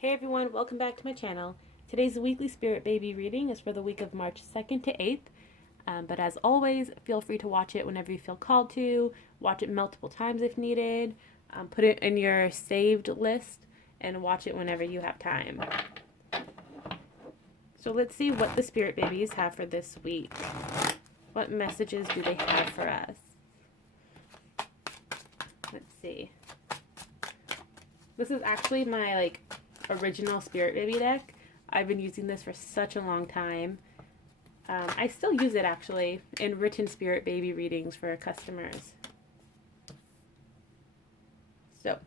Hey everyone, welcome back to my channel. Today's weekly spirit baby reading is for the week of March 2nd to 8th. But as always, feel free to watch it whenever you feel called to. Watch it multiple times if needed. Put it in your saved list and watch it whenever you have time. So let's see what the spirit babies have for this week. What messages do they have for us? Let's see. This is actually my original spirit baby deck. I've been using this for such a long time. I still use it actually in written spirit baby readings for customers. So,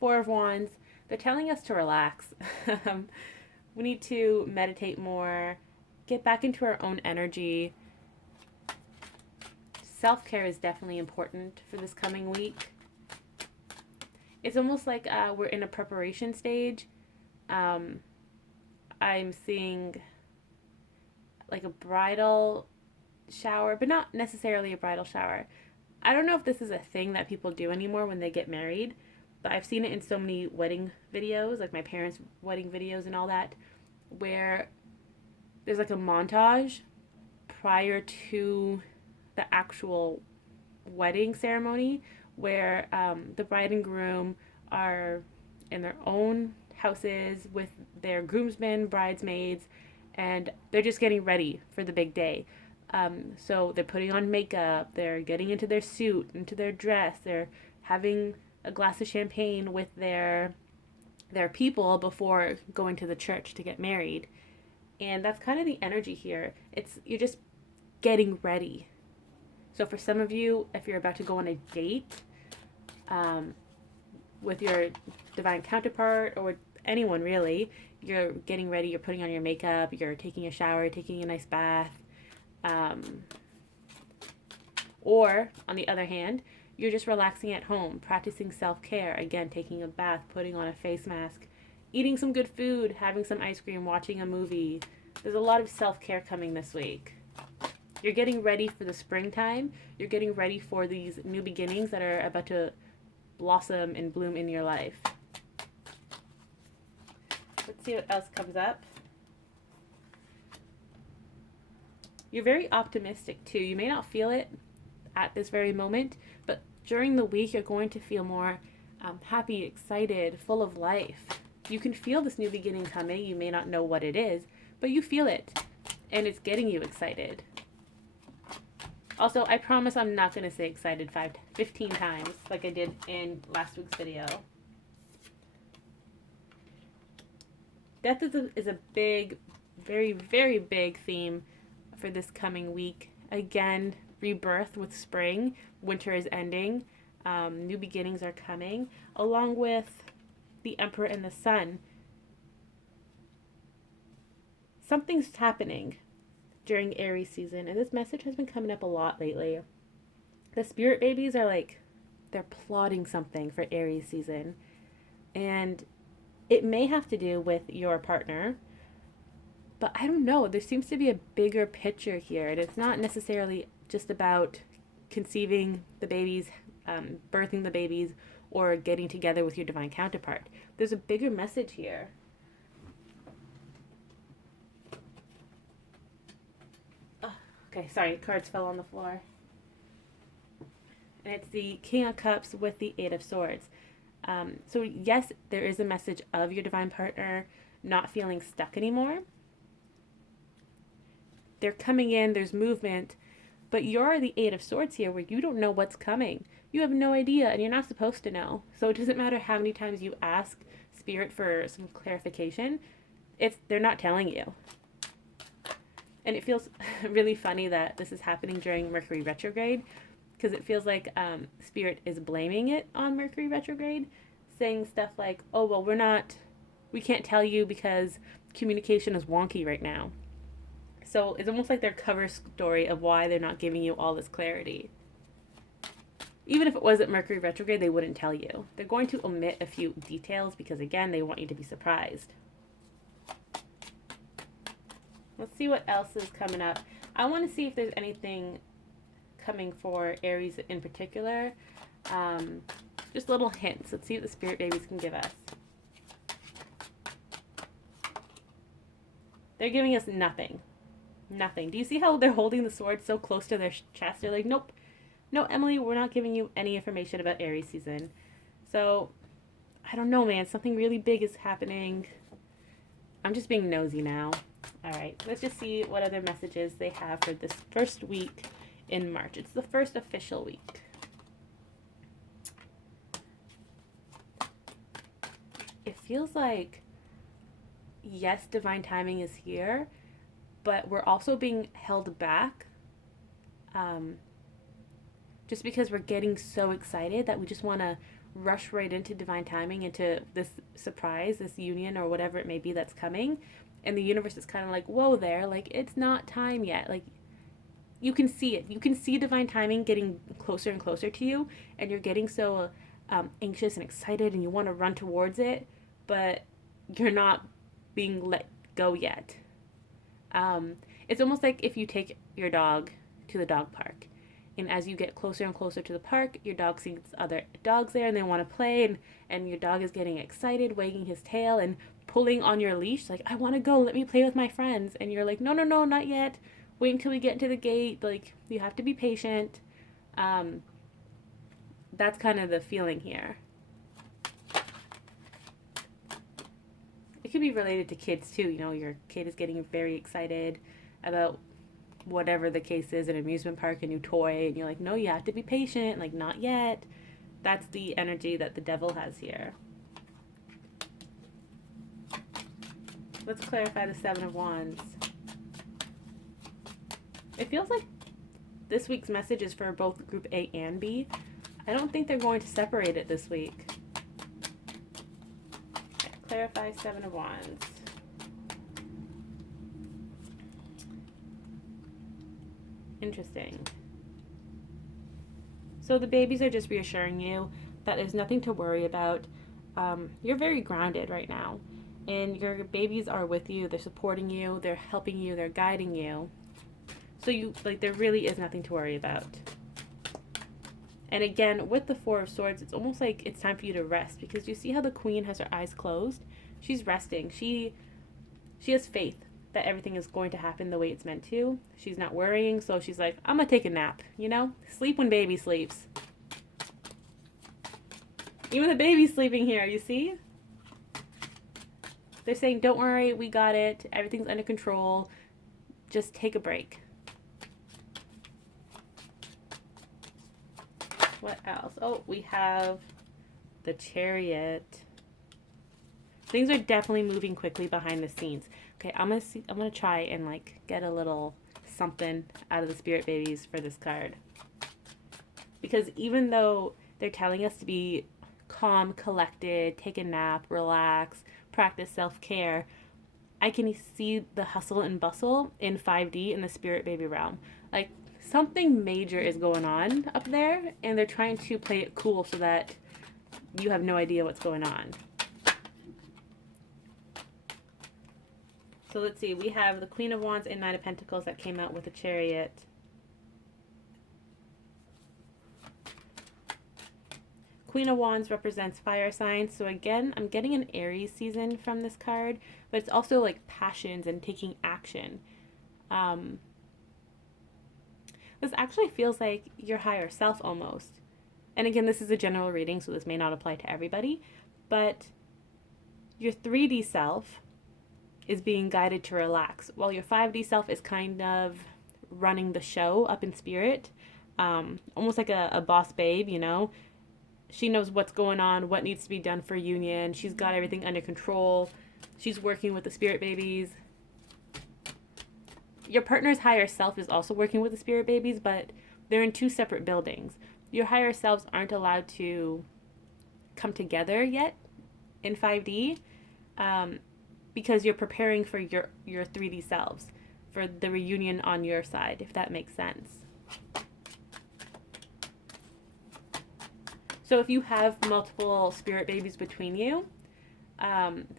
Four of Wands, they're telling us to relax. We need to meditate more, get back into our own energy. Self-care is definitely important for this coming week. It's almost like we're in a preparation stage. I'm seeing like a bridal shower, but not necessarily a bridal shower. I don't know if this is a thing that people do anymore when they get married, but I've seen it in so many wedding videos, like my parents' wedding videos and all that, where there's like a montage prior to the actual wedding ceremony where the bride and groom are in their own houses with their groomsmen, bridesmaids, and they're just getting ready for the big day. So they're putting on makeup, they're getting into their suit, into their dress, they're having a glass of champagne with their people before going to the church to get married. And that's kind of the energy here. You're just getting ready. So for some of you, if you're about to go on a date with your divine counterpart or with anyone really, you're getting ready, you're putting on your makeup, you're taking a shower, taking a nice bath. Or, on the other hand, you're just relaxing at home, practicing self-care, again, taking a bath, putting on a face mask, eating some good food, having some ice cream, watching a movie. There's a lot of self-care coming this week. You're getting ready for the springtime. You're getting ready for these new beginnings that are about to blossom and bloom in your life. Let's see what else comes up. You're very optimistic too. You may not feel it at this very moment, but during the week you're going to feel more happy, excited, full of life. You can feel this new beginning coming. You may not know what it is, but you feel it, and it's getting you excited. Also, I promise I'm not going to say excited 15 times like I did in last week's video. Death is a big, very, very big theme for this coming week. Again, rebirth with spring. Winter is ending. New beginnings are coming, along with the Emperor and the Sun. Something's happening during Aries season, and this message has been coming up a lot lately. The spirit babies are they're plotting something for Aries season, and it may have to do with your partner, but I don't know. There seems to be a bigger picture here, and it's not necessarily just about conceiving the babies, birthing the babies, or getting together with your divine counterpart. There's a bigger message here. Okay, sorry, cards fell on the floor. And it's the King of Cups with the Eight of Swords. So yes, there is a message of your divine partner not feeling stuck anymore. They're coming in, there's movement, but you're the Eight of Swords here where you don't know what's coming. You have no idea, and you're not supposed to know. So it doesn't matter how many times you ask Spirit for some clarification, they're not telling you. And it feels really funny that this is happening during Mercury retrograde, because it feels like Spirit is blaming it on Mercury retrograde, saying stuff like, oh, well, we can't tell you because communication is wonky right now. So it's almost like their cover story of why they're not giving you all this clarity. Even if it wasn't Mercury retrograde, they wouldn't tell you. They're going to omit a few details because, again, they want you to be surprised. Let's see what else is coming up. I want to see if there's anything coming for Aries in particular. Just little hints. Let's see what the spirit babies can give us. They're giving us nothing. Nothing. Do you see how they're holding the sword so close to their chest? They're like, nope. No, Emily, we're not giving you any information about Aries season. So, I don't know, man. Something really big is happening. I'm just being nosy now. All right, let's just see what other messages they have for this first week in March. It's the first official week. It feels like, yes, divine timing is here, but we're also being held back just because we're getting so excited that we just want to rush right into divine timing, into this surprise, this union, or whatever it may be that's coming. And the universe is kind of like, whoa there, like, it's not time yet. Like, you can see it. You can see divine timing getting closer and closer to you, and you're getting so anxious and excited, and you want to run towards it, but you're not being let go yet. It's almost like if you take your dog to the dog park, and as you get closer and closer to the park, your dog sees other dogs there and they want to play, and your dog is getting excited, wagging his tail and pulling on your leash, like, I want to go, let me play with my friends. And you're like, no, no, no, not yet. Wait until we get into the gate. Like, you have to be patient. That's kind of the feeling here. It could be related to kids too. You know, your kid is getting very excited about whatever the case is, an amusement park, a new toy, and you're like, no, you have to be patient, like, not yet. That's the energy that the devil has here. Let's clarify the Seven of Wands. It feels like this week's message is for both Group A and B. I don't think they're going to separate it this week. Okay, clarify Seven of Wands. Interesting. So the babies are just reassuring you that there's nothing to worry about. You're very grounded right now, and your babies are with you. They're supporting you. They're helping you. They're guiding you. So there really is nothing to worry about. And again, with the Four of Swords, it's almost like it's time for you to rest, because you see how the Queen has her eyes closed? She's resting. She has faith that everything is going to happen the way it's meant to. She's not worrying, so she's like, I'm gonna take a nap, you know? Sleep when baby sleeps. Even the baby's sleeping here, you see? They're saying, don't worry, we got it. Everything's under control. Just take a break. What else? Oh, we have the Chariot. Things are definitely moving quickly behind the scenes. Okay, I'm gonna try and like get a little something out of the spirit babies for this card. Because even though they're telling us to be calm, collected, take a nap, relax, practice self-care, I can see the hustle and bustle in 5D in the spirit baby realm. Like, something major is going on up there, and they're trying to play it cool so that you have no idea what's going on. So let's see, we have the Queen of Wands and Knight of Pentacles that came out with the Chariot. Queen of Wands represents fire signs. So again, I'm getting an Aries season from this card, but it's also like passions and taking action. This actually feels like your higher self almost. And again, this is a general reading, so this may not apply to everybody, but your 3D self is being guided to relax, while your 5D self is kind of running the show up in spirit, almost like a boss babe, you know? She knows what's going on, what needs to be done for union. She's got everything under control. She's working with the spirit babies. Your partner's higher self is also working with the spirit babies, but they're in two separate buildings. Your higher selves aren't allowed to come together yet in 5D, because you're preparing for your 3D selves, for the reunion on your side, if that makes sense. So if you have multiple spirit babies between you,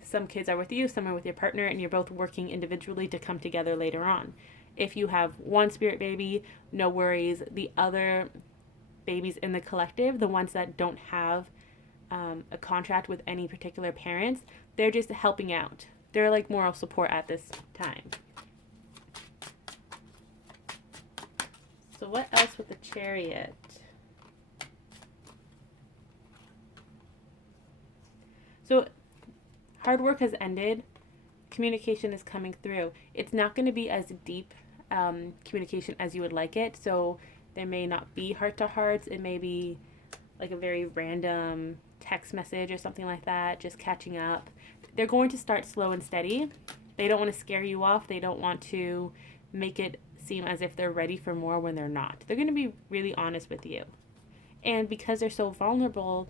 some kids are with you, some are with your partner, and you're both working individually to come together later on. If you have one spirit baby, no worries. The other babies in the collective, the ones that don't have a contract with any particular parents, they're just helping out. they're like moral support at this time. So what else with the Chariot? So hard work has ended. Communication is coming through. It's not going to be as deep communication as you would like it. So there may not be heart-to-hearts. It may be like a very random text message or something like that, just catching up. They're going to start slow and steady. They don't want to scare you off. They don't want to make it seem as if they're ready for more when they're not. They're going to be really honest with you. And because they're so vulnerable,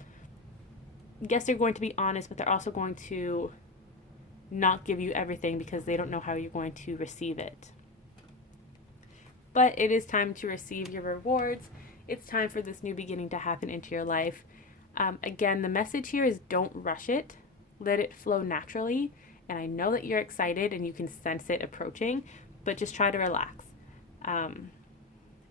yes, they're going to be honest, but they're also going to not give you everything because they don't know how you're going to receive it. But it is time to receive your rewards. It's time for this new beginning to happen into your life. Again, the message here is don't rush it. Let it flow naturally. And I know that you're excited and you can sense it approaching, but just try to relax.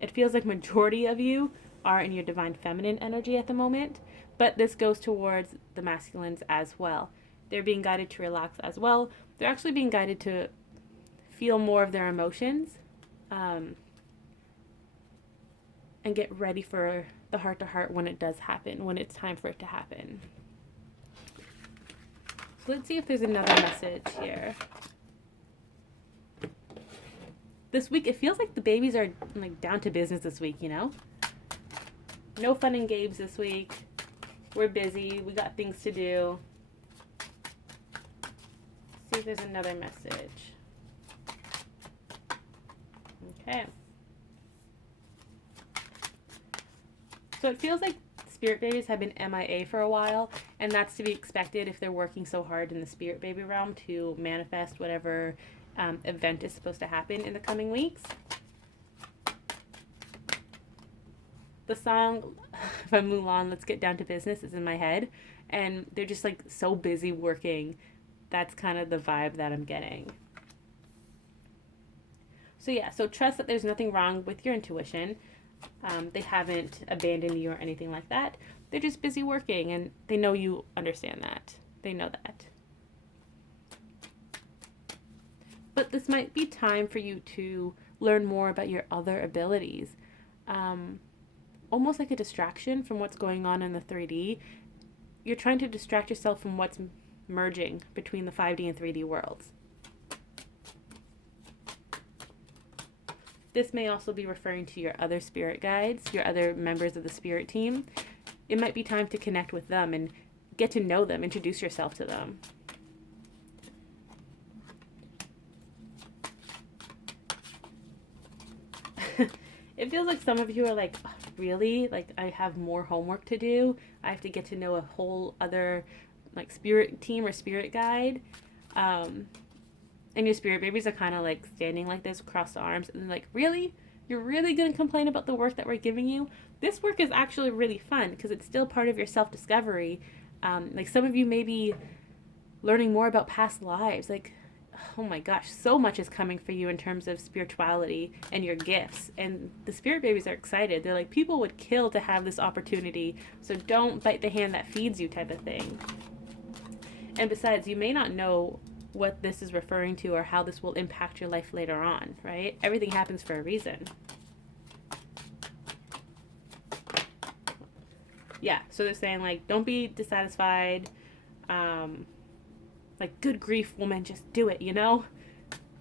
It feels like majority of you are in your divine feminine energy at the moment, but this goes towards the masculines as well. They're being guided to relax as well. They're actually being guided to feel more of their emotions and get ready for the heart-to-heart when it does happen, when it's time for it to happen. So let's see if there's another message here. This week, it feels like the babies are like down to business this week, you know? No fun and games this week. We're busy. We got things to do. See if there's another message. Okay. So it feels like spirit babies have been MIA for a while, and that's to be expected if they're working so hard in the spirit baby realm to manifest whatever event is supposed to happen in the coming weeks. The song from Mulan, Let's Get Down to Business, is in my head, and they're just like so busy working. That's kind of the vibe that I'm getting. So yeah, so trust that there's nothing wrong with your intuition. They haven't abandoned you or anything like that. They're just busy working, and they know you understand that. They know that. But this might be time for you to learn more about your other abilities. Almost like a distraction from what's going on in the 3D. You're trying to distract yourself from what's merging between the 5D and 3D worlds. This may also be referring to your other spirit guides, your other members of the spirit team. It might be time to connect with them and get to know them, introduce yourself to them. It feels like some of you are like, oh, really? Like, I have more homework to do. I have to get to know a whole other like spirit team or spirit guide. And your spirit babies are kind of like standing like this, across the arms, and like, really? You're really going to complain about the work that we're giving you? This work is actually really fun because it's still part of your self-discovery. Like some of you may be learning more about past lives. Like, oh my gosh, so much is coming for you in terms of spirituality and your gifts. And the spirit babies are excited. They're like, people would kill to have this opportunity, so don't bite the hand that feeds you type of thing. And besides, you may not know what this is referring to or how this will impact your life later on, right? Everything happens for a reason. Yeah, so they're saying like, don't be dissatisfied. Like, good grief, woman, just do it, you know?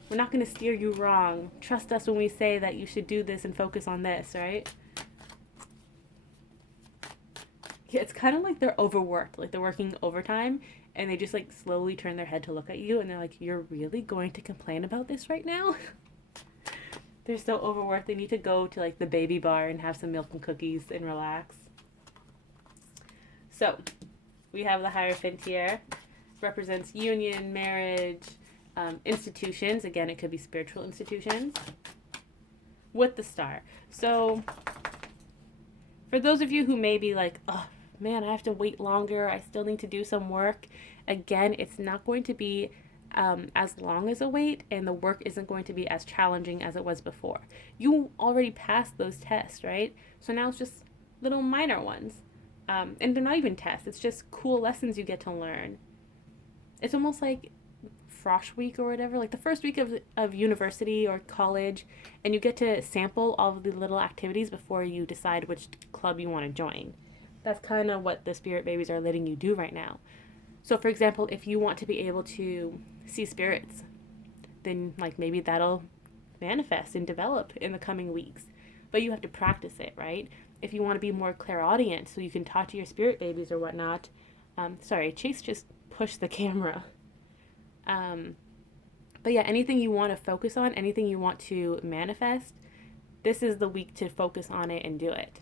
We're not going to steer you wrong. Trust us when we say that you should do this and focus on this, right? Yeah, it's kind of like they're overworked. Like, they're working overtime, and they just, like, slowly turn their head to look at you, and they're like, you're really going to complain about this right now? They're so overworked. They need to go to, like, the baby bar and have some milk and cookies and relax. So, we have the Hierophant here. Represents union, marriage, institutions. Again, it could be spiritual institutions. With the star. So, for those of you who may be like, oh man, I have to wait longer, I still need to do some work. Again, it's not going to be as long as a wait, and the work isn't going to be as challenging as it was before. You already passed those tests, right? So now it's just little minor ones. And they're not even tests. It's just cool lessons you get to learn. It's almost like frosh week or whatever, like the first week of university or college, and you get to sample all of the little activities before you decide which club you want to join. That's kind of what the spirit babies are letting you do right now. So for example, if you want to be able to see spirits, then like maybe that'll manifest and develop in the coming weeks. But you have to practice it, right? If you want to be more clairaudient so you can talk to your spirit babies or whatnot. Sorry, Chase just pushed the camera. But yeah, anything you want to focus on, anything you want to manifest, this is the week to focus on it and do it.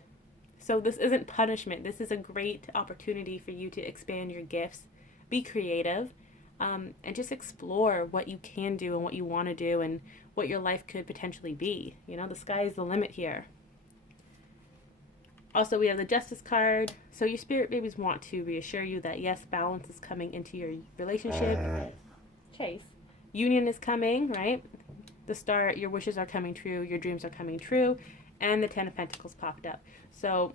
So this isn't punishment. This is a great opportunity for you to expand your gifts, be creative, and just explore what you can do and what you want to do and what your life could potentially be. You know, the sky is the limit here. Also, we have the Justice card. So your spirit babies want to reassure you that yes, balance is coming into your relationship. Chase. Union is coming, right? The Star, your wishes are coming true, your dreams are coming true, and the Ten of Pentacles popped up. So,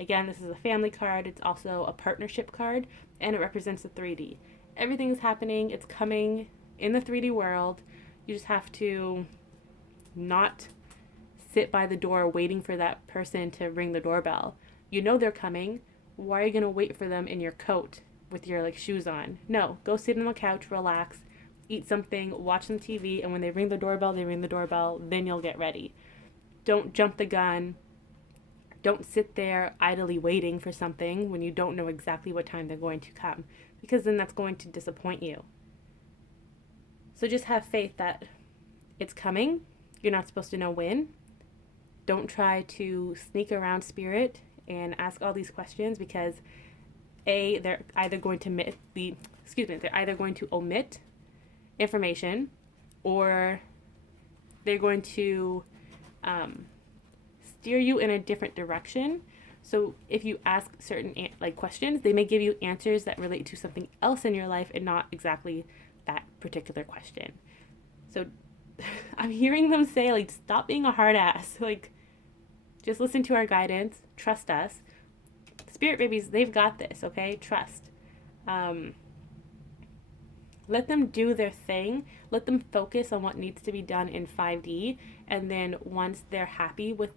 again, this is a family card. It's also a partnership card, and it represents the 3D. Everything is happening. It's coming in the 3D world. You just have to not sit by the door waiting for that person to ring the doorbell. You know they're coming. Why are you going to wait for them in your coat with your shoes on? No, go sit on the couch, relax, eat something, watch some TV, and when they ring the doorbell, then you'll get ready. Don't jump the gun. Don't sit there idly waiting for something when you don't know exactly what time they're going to come, because then that's going to disappoint you. So just have faith that it's coming. You're not supposed to know when. Don't try to sneak around spirit and ask all these questions, because they're either going to omit information, or they're going to steer you in a different direction. So if you ask certain questions, they may give you answers that relate to something else in your life and not exactly that particular question. So I'm hearing them say stop being a hard ass. Just listen to our guidance, trust us. Spirit babies, they've got this, okay? Trust. Let them do their thing. Let them focus on what needs to be done in 5D. And then once they're happy with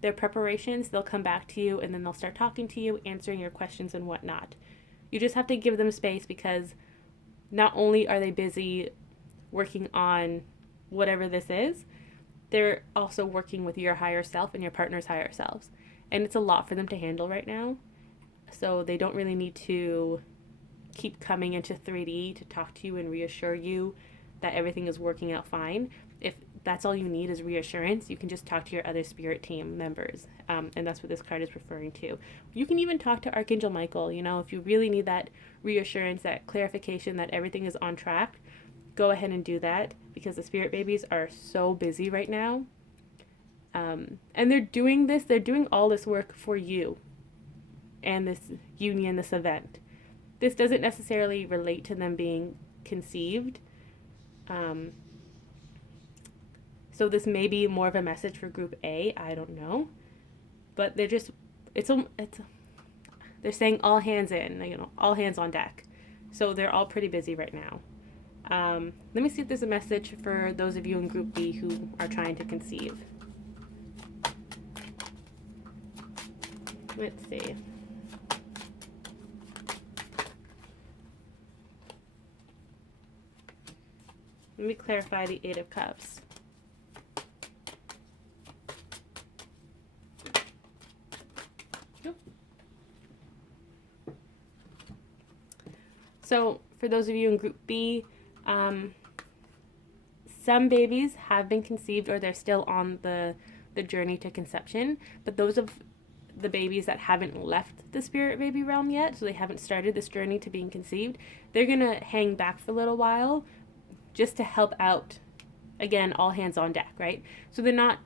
their preparations, they'll come back to you, and then they'll start talking to you, answering your questions and whatnot. You just have to give them space, because not only are they busy working on whatever this is, they're also working with your higher self and your partner's higher selves. And it's a lot for them to handle right now. So they don't really need to keep coming into 3D to talk to you and reassure you that everything is working out fine. If that's all you need is reassurance, you can just talk to your other spirit team members. And that's what this card is referring to. You can even talk to Archangel Michael. If you really need that reassurance, that clarification that everything is on track, go ahead and do that, because the spirit babies are so busy right now. And they're doing all this work for you and this union, this event. This doesn't necessarily relate to them being conceived. So this may be more of a message for group A, I don't know. But they're saying all hands in, all hands on deck. So they're all pretty busy right now. Let me see if there's a message for those of you in group B who are trying to conceive. Let's see. Let me clarify the 8 of Cups. So for those of you in group B, some babies have been conceived, or they're still on the journey to conception, but those of the babies that haven't left the spirit baby realm yet, so they haven't started this journey to being conceived, they're going to hang back for a little while just to help out. Again, all hands on deck, right? So they're not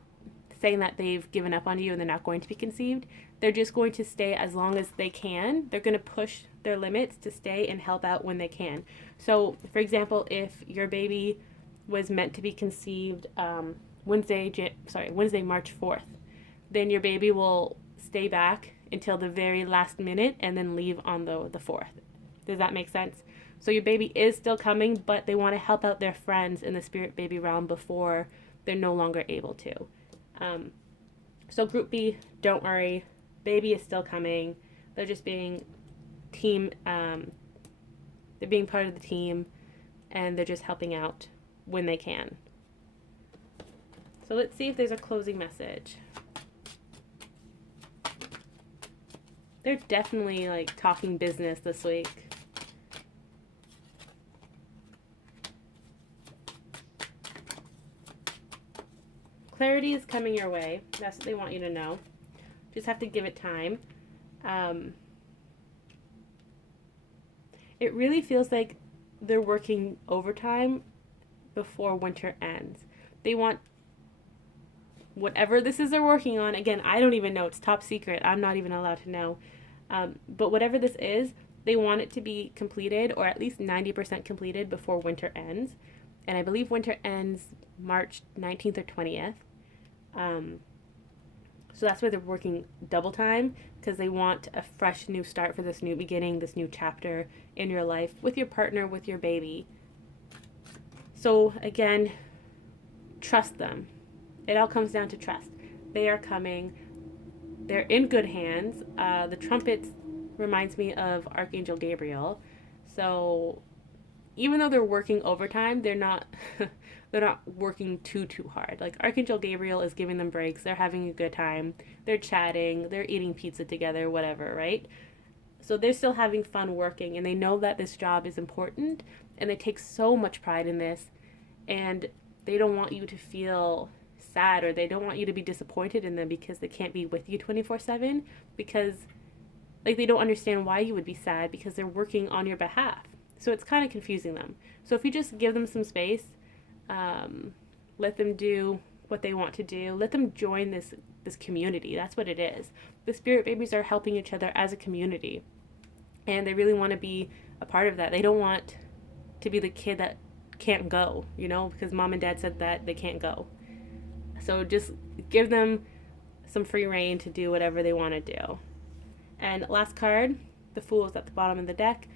saying that they've given up on you and they're not going to be conceived. They're just going to stay as long as they can. They're going to push their limits to stay and help out when they can. So, for example, if your baby was meant to be conceived Wednesday, March 4th, then your baby will stay back until the very last minute and then leave on the 4th. Does that make sense? So your baby is still coming, but they want to help out their friends in the spirit baby realm before they're no longer able to. So group B, don't worry, baby is still coming. They're just being team, they're being part of the team, and they're just helping out when they can. So let's see if there's a closing message. They're definitely like talking business this week. Clarity is coming your way. That's what they want you to know. Just have to give it time. It really feels like they're working overtime before winter ends. They want whatever this is they're working on. Again, I don't even know. It's top secret. I'm not even allowed to know. But whatever this is, they want it to be completed, or at least 90% completed before winter ends. And I believe winter ends March 19th or 20th. So that's why they're working double time, because they want a fresh new start for this new beginning, this new chapter in your life with your partner, with your baby. So again, trust them. It all comes down to trust. They are coming. They're in good hands. The trumpets reminds me of Archangel Gabriel. So even though they're working overtime, they're not they're not working too hard. Like Archangel Gabriel is giving them breaks. They're having a good time. They're chatting. They're eating pizza together, whatever, right? So they're still having fun working, and they know that this job is important, and they take so much pride in this, and they don't want you to feel sad, or they don't want you to be disappointed in them because they can't be with you 24/7, because like they don't understand why you would be sad, because they're working on your behalf. So it's kind of confusing them. So if you just give them some space, let them do what they want to do, let them join this community. That's what it is. The spirit babies are helping each other as a community, and they really want to be a part of that. They don't want to be the kid that can't go, because mom and dad said that they can't go. So just give them some free reign to do whatever they want to do. And last card, the Fool, is at the bottom of the deck.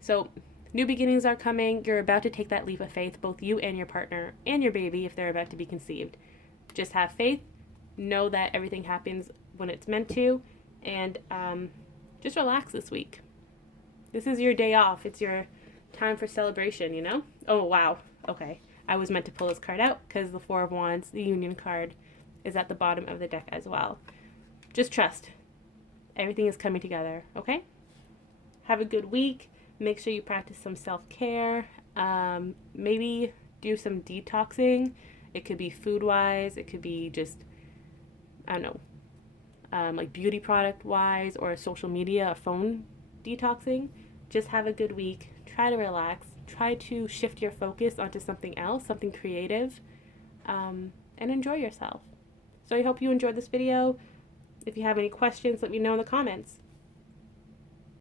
So new beginnings are coming. You're about to take that leap of faith, both you and your partner and your baby, if they're about to be conceived. Just have faith. Know that everything happens when it's meant to. And just relax this week. This is your day off. It's your time for celebration, Oh, wow. Okay. I was meant to pull this card out because the Four of Wands, the Union card, is at the bottom of the deck as well. Just trust. Everything is coming together, okay? Have a good week. Make sure you practice some self-care. Maybe do some detoxing. It could be food-wise. It could be just, I don't know, like beauty product-wise, or social media, a phone detoxing. Just have a good week. Try to relax. Try to shift your focus onto something else, something creative, and enjoy yourself. So I hope you enjoyed this video. If you have any questions, let me know in the comments.